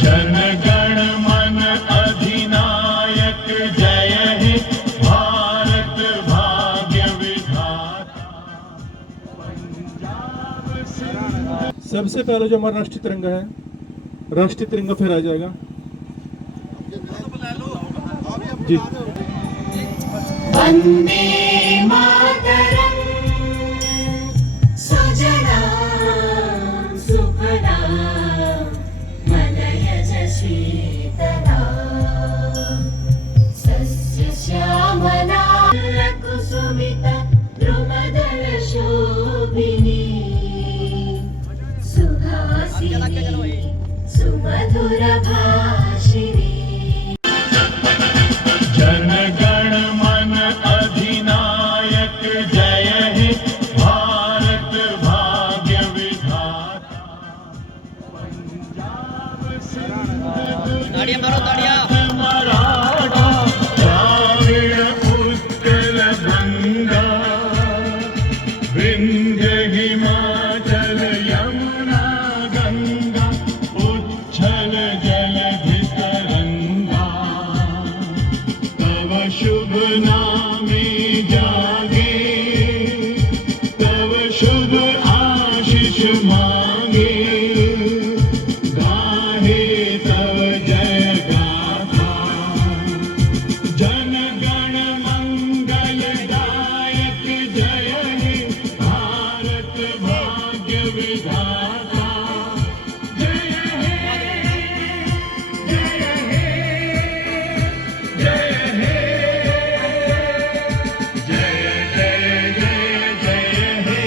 जन गण मन अधिनायक जय हे भारत भाग्य विधाता। सबसे पहले जो हमारा राष्ट्रीय तिरंगा है, राष्ट्रीय तिरंगा फहराया जाएगा जी। वन्दे मातरम् सुजलां सुफलां मलयज शीतलां सस्यश्यामलां कुसुमिता द्रुमदल शोभिनी सुहासिनी सुमधुर भाषिणी। जन गण मन अधिनायक जय हे भारत भाग्य विधाता। पंजाब सिंध मराठा द्राविड़ उत्कल गंगा विंध्य हिमाचल यमुना गंगा उच्छल जलधि तरंगा। तव शुभ नामे जागे तव शुभ आशीष मांगे गाहे तव जय गाथा। जन गण मंगल दायक जय हे भारत भाग्य विधाता। जय हे जय हे जय हे जय जय जय जय हे।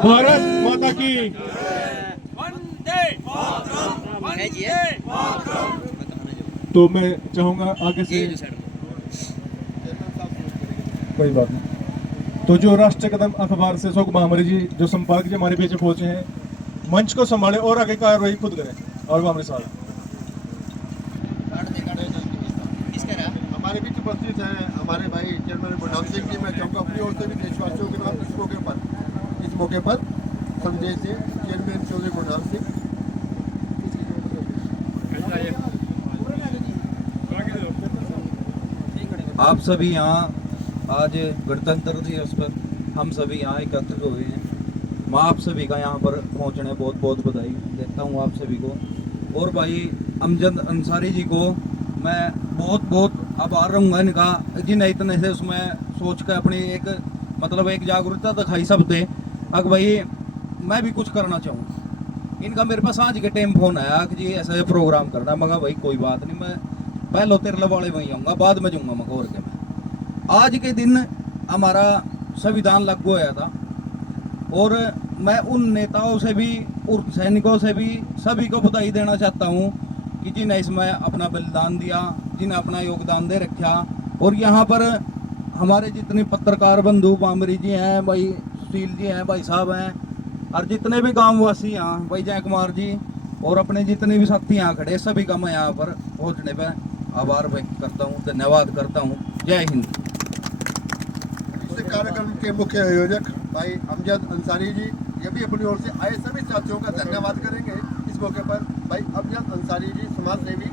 भारत माता की तो मैं चाहूंगा आगे से कोई बात नहीं। तो जो राष्ट्रीय कदम अखबार से अशोक भामरे जी जो संपादक जी हमारे बीच में पहुंचे हैं, मंच को संभाले और आगे कार्रवाई खुद करें। और भामरे साहब हमारे बीच उपस्थित है हमारे भाई चेयरमैन बुढ़ान सिंह जी। मैं चाहूँगा अपनी ओर से भी देशवासियों के नाम इस मौके पर संदेश दें। चेयरमैन चौधरी बुढ़ान सिंह। आप सभी यहाँ आज गणतंत्र दिवस पर हम सभी यहाँ एकत्रित हुए हैं। मैं आप सभी का यहाँ पर पहुँचने बहुत बहुत बधाई देता हूँ आप सभी को। और भाई अमजद अंसारी जी को मैं बहुत बहुत आभार रहूँगा इनका, जिन्हें इतने से उसमें सोच कर अपनी एक मतलब एक जागरूकता दिखाई सब थे। अब भाई मैं भी कुछ करना चाहूँ। इनका मेरे पास आज के टाइम फोन आया कि जी ऐसा प्रोग्राम करना। मगर भाई कोई बात नहीं, मैं पहले तेरले वाले वहीं आऊँगा, बाद में जाऊँगा मगर। और के मैं आज के दिन हमारा संविधान लागू होया था और मैं उन नेताओं से भी और सैनिकों से भी सभी को बधाई देना चाहता हूँ कि जिन्हें इसमें अपना बलिदान दिया, जिन्हें अपना योगदान दे रखा। और यहाँ पर हमारे जितने पत्रकार बंधु भामरी जी हैं, भाई सुशील जी हैं, भाई साहब हैं, और जितने भी गाँववासी यहाँ, भाई जय कुमार जी और अपने जितने भी साथी यहाँ खड़े, सभी का मैं यहाँ पर पहुँचने पर आभार व्यक्त करता हूँ, धन्यवाद करता हूँ। जय हिंद। इस कार्यक्रम के मुख्य आयोजक भाई अमजद अंसारी जी, ये भी अपनी ओर से आए सभी साथियों का धन्यवाद करेंगे इस मौके पर। भाई अमजद अंसारी जी, समाज सेवी।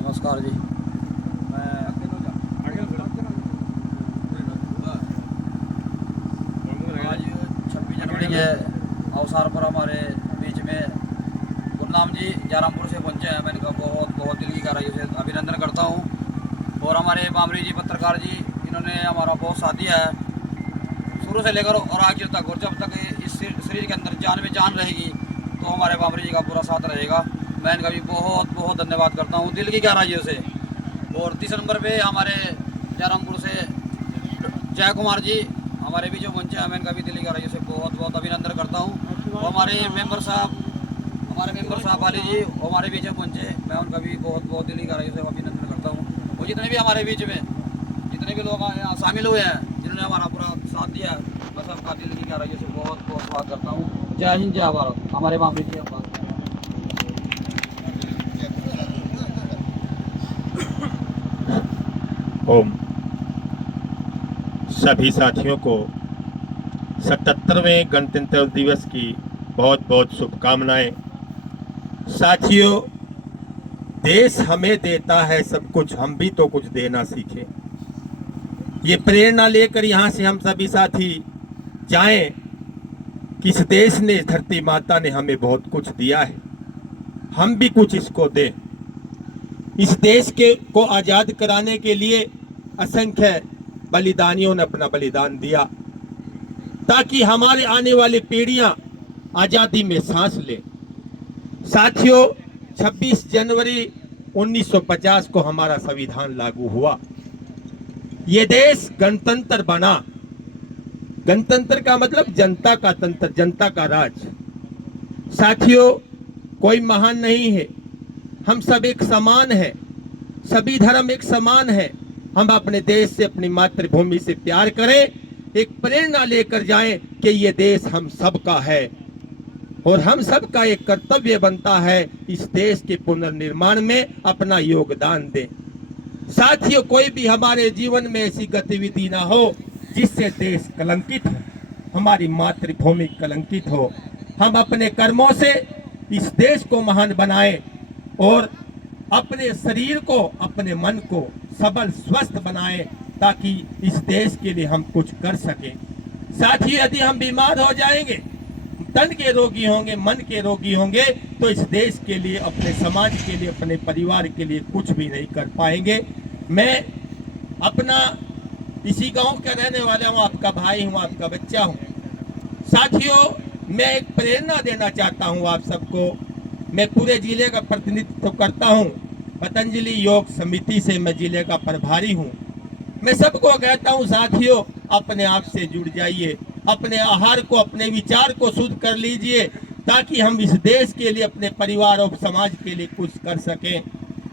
नमस्कार जी। आज 26 जनवरी के अवसर पर हमारे बीच में गुरनाम जी जयरामपुर से पहुंचे हैं। मैं इनका बहुत बहुत दिल की गहराइयों से अभिनंदन करता हूं। और हमारे भामरी जी पत्रकार जी, इन्होंने हमारा बहुत साथ दिया है शुरू से लेकर और आखिर तक। और जब तक इस शरीर के अंदर जान में जान रहेगी तो हमारे भामरी जी का पूरा साथ रहेगा। मैं इनका भी बहुत बहुत धन्यवाद करता हूँ दिल की गहराइयों से। और 30 नंबर पे हमारे जयरामपुर से जय कुमार जी हमारे बीच में पहुंचे हैं। मैं इनका भी दिल की गहराइयों से बहुत बहुत अभिनंदन करता हूँ। और हमारे मेंबर साहब वाली जी हमारे बीच में पहुंचे, मैं उनका भी बहुत बहुत दिल की गहराइयों से अभिनंदन करता हूँ। और जितने भी हमारे बीच में जितने भी लोग यहाँ शामिल हुए हैं, जिन्होंने हमारा पूरा साथ दिया, मैं सबका दिल की गहराइयों से बहुत बहुत स्वागत करता हूँ। जय हिंद, जय भारत। हमारे भामरी जी ओम। सभी साथियों को 77वें गणतंत्र दिवस की बहुत बहुत शुभकामनाएं। साथियों, देश हमें देता है सब कुछ, हम भी तो कुछ देना सीखें। ये प्रेरणा लेकर यहाँ से हम सभी साथी जाएं कि इस देश ने, धरती माता ने हमें बहुत कुछ दिया है, हम भी कुछ इसको दें। इस देश को आज़ाद कराने के लिए असंख्य बलिदानियों ने अपना बलिदान दिया ताकि हमारे आने वाली पीढ़ियां आज़ादी में सांस लें। साथियों, 26 जनवरी 1950 को हमारा संविधान लागू हुआ। ये देश गणतंत्र बना। गणतंत्र का मतलब जनता का तंत्र, जनता का राज। साथियों, कोई महान नहीं है, हम सब एक समान हैं, सभी धर्म एक समान है। हम अपने देश से, अपनी मातृभूमि से प्यार करें, एक प्रेरणा लेकर जाएं कि ये देश हम सबका है और हम सबका एक कर्तव्य बनता है इस देश के पुनर्निर्माण में अपना योगदान दें। साथियों, कोई भी हमारे जीवन में ऐसी गतिविधि ना हो जिससे देश कलंकित हो, हमारी मातृभूमि कलंकित हो। हम अपने कर्मों से इस देश को महान बनाएं और अपने शरीर को, अपने मन को सबल स्वस्थ बनाएं ताकि इस देश के लिए हम कुछ कर सकें। साथियों, यदि हम बीमार हो जाएंगे, तन के रोगी होंगे, मन के रोगी होंगे, तो इस देश के लिए, अपने समाज के लिए, अपने परिवार के लिए कुछ भी नहीं कर पाएंगे। मैं अपना इसी गांव का रहने वाला हूं, आपका भाई हूं, आपका बच्चा हूं। साथियों, मैं एक प्रेरणा देना चाहता हूं आप सबको। मैं पूरे जिले का प्रतिनिधित्व करता हूं। पतंजलि योग समिति से मैं जिले का प्रभारी हूं। मैं सबको कहता हूं, साथियों, अपने आप से जुड़ जाइए, अपने आहार को, अपने विचार को शुद्ध कर लीजिए ताकि हम इस देश के लिए, अपने परिवार और समाज के लिए कुछ कर सकें।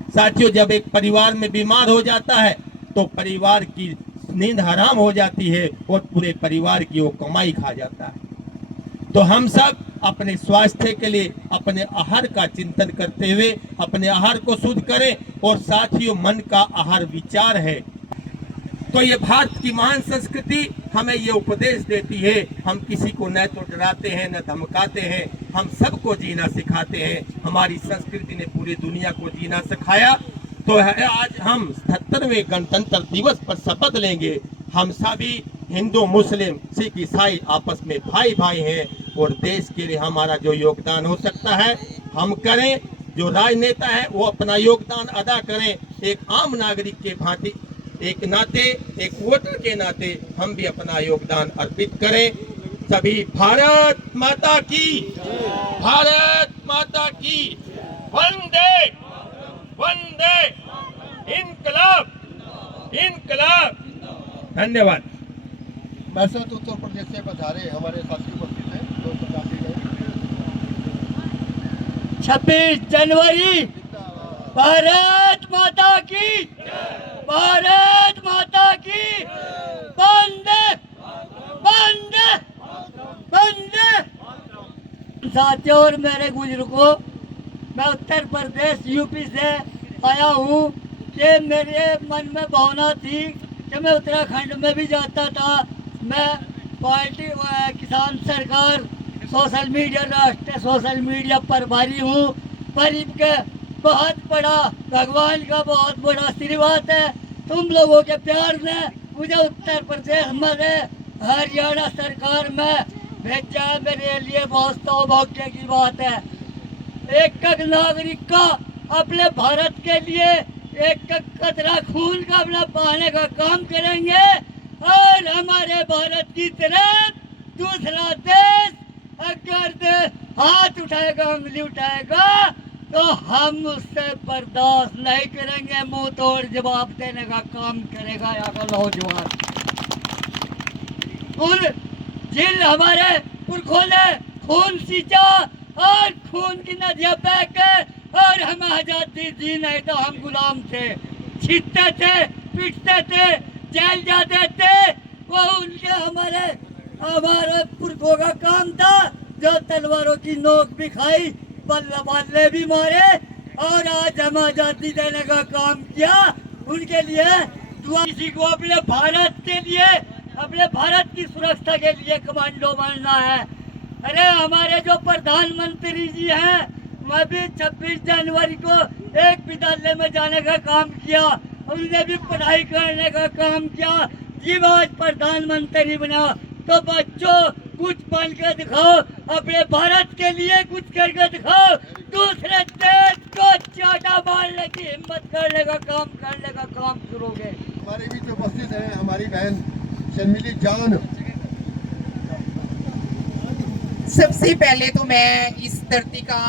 साथियों, जब एक परिवार में बीमार हो जाता है तो परिवार की नींद हराम हो जाती है और पूरे परिवार की वो कमाई खा जाता है। तो हम सब अपने स्वास्थ्य के लिए अपने आहार का चिंतन करते हुए अपने आहार को शुद्ध करें। और साथियों, मन का आहार विचार है। तो ये भारत की महान संस्कृति हमें ये उपदेश देती है, हम किसी को न तो डराते हैं न धमकाते हैं, हम सबको जीना सिखाते हैं। हमारी संस्कृति ने पूरी दुनिया को जीना सिखाया। तो आज हम 77वें गणतंत्र दिवस पर शपथ लेंगे। हम सभी हिंदू, मुस्लिम, सिख, ईसाई आपस में भाई भाई हैं और देश के लिए हमारा जो योगदान हो सकता है हम करें। जो राजनेता है वो अपना योगदान अदा करें। एक आम नागरिक के भांति, एक नाते, एक वोटर के नाते हम भी अपना योगदान अर्पित करें। सभी भारत माता की, भारत माता की, वंदे वंदे, इनकलाब इनकलाब। धन्यवाद। मैसूर उत्तर प्रदेश से पधारे हमारे साथी उपस्थित हैं। 26 जनवरी भारत माता की, भारत माता की, वंदे वंदे वंदे। साथियों और मेरे बुजुर्गों, मैं उत्तर प्रदेश यूपी से आया हूँ कि मेरे मन में भावना थी कि मैं उत्तराखंड में भी जाता था। मैं पार्टी किसान सरकार सोशल मीडिया, राष्ट्रीय सोशल मीडिया प्रभारी हूँ। पर इनके बहुत बड़ा, भगवान का बहुत बड़ा आशीर्वाद है। तुम लोगों के प्यार ने मुझे उत्तर प्रदेश में, हरियाणा सरकार में भेजा है। मेरे लिए बहुत सौभाग्य की बात है। एक एक नागरिक का अपने भारत के लिए एक एक कतरा खून का अपना बहाने का काम करेंगे और हमारे भारत की तरफ दूसरा देश अगर हाथ उठाएगा, उंगली उठाएगा तो हम उससे बर्दाश्त नहीं करेंगे। मुंह तोड़ जवाब देने का काम करेगा यहाँ का नौजवान। उन जिन हमारे पुरखों ने खून सींचा और खून की नदियां बह के और हमें आजादी दी, नहीं तो हम गुलाम थे, छीनते थे, पीटते थे, जेल जाते थे। वो उनके हमारे पुरखों का काम था जो तलवारों की नोक भी खाई, बल्ले भी मारे और आज हम आजादी देने का काम किया। उनके लिए दुआ। किसी को अपने भारत के लिए अपने भारत की सुरक्षा के लिए कमांडो बनना है। अरे हमारे जो प्रधानमंत्री जी हैं, मैं भी 26 जनवरी को एक विद्यालय में जाने का काम किया, उन्होंने भी पढ़ाई करने का काम किया। जब आज प्रधानमंत्री बना तो बच्चों कुछ बन के दिखाओ, अपने भारत के लिए कुछ करके दिखाओ, दूसरे देश को चाटा मारने की हिम्मत करने का काम करोगे। हमारे बीच उपस्थित है हमारी बहन शर्मिली जान। सबसे पहले तो मैं इस धरती का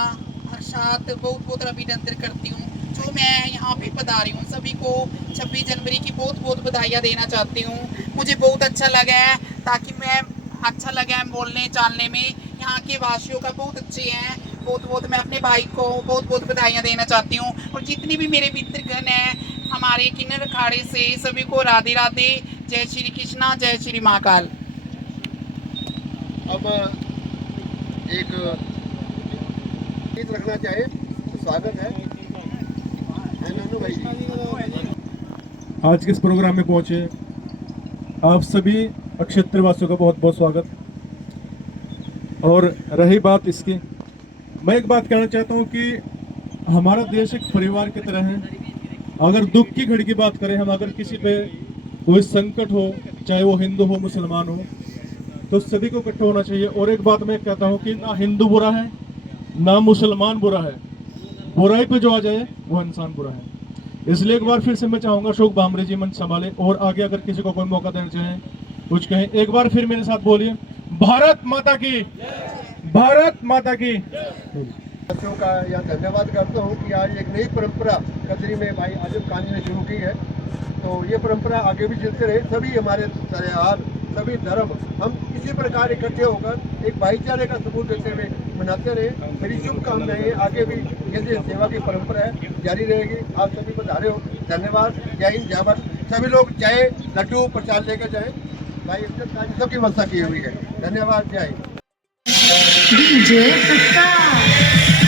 हर्षात बहुत बहुत अभिनंदन करती हूँ जो मैं यहाँ पे पधारी हूँ। सभी को 26 जनवरी की बहुत बहुत बधाइयाँ देना चाहती हूँ। मुझे बहुत अच्छा लगा है, ताकि मैं अच्छा लगा है बोलने चालने में। यहाँ के वासियों का बहुत अच्छे हैं, बहुत मैं अपने भाई को बहुत बधाइयाँ देना चाहती हूँ। और जितने भी मेरे मित्रगण हैं हमारे किन्नर अखाड़े से, सभी को राधे राधे, जय श्री कृष्णा, जय श्री महाकाल। अब एक गीत रखना चाहे तो स्वागत है नानू भाई जी। आज के इस प्रोग्राम में पहुंचे आप सभी क्षेत्र वासियों का बहुत बहुत स्वागत। और रही बात इसकी, मैं एक बात कहना चाहता हूं कि हमारा देश एक परिवार की तरह है। अगर दुख की घड़ी की बात करें, हम अगर किसी पे कोई संकट हो, चाहे वो हिंदू हो मुसलमान हो, तो सभी को इकट्ठा होना चाहिए। और एक बात मैं कहता हूं कि ना हिंदू बुरा है ना मुसलमान बुरा है, बुराई पे जो आ जाए वो इंसान बुरा है। इसलिए एक बार फिर से मैं चाहूंगा अशोक भामरे जी मंच संभाले, और आगे अगर किसी को कोई मौका देना चाहें कुछ कहें। एक बार फिर मेरे साथ बोलिए, भारत माता की, भारत माता की। बच्चों का यहाँ धन्यवाद करता हूँ कि आज एक नई परंपरा कचरी में भाई आजम खान जी ने शुरू की है। तो ये परंपरा आगे भी चलते रहे। सभी हमारे त्योहार, सभी धर्म हम इसी प्रकार इकट्ठे होकर एक भाईचारे का सबूत देते हुए मनाते रहे। मेरी शुभकामनाएं आगे भी जैसे सेवा की परंपरा है जारी रहेगी। आप सभी पधारे हो, धन्यवाद। जय हिंद, जय भारत। सभी लोग चाहे लड्डू प्रसाद लेकर जाए, भाई सबकी व्यवस्था की हुई है। धन्यवाद, जय हिंद। डीजे प्रकाश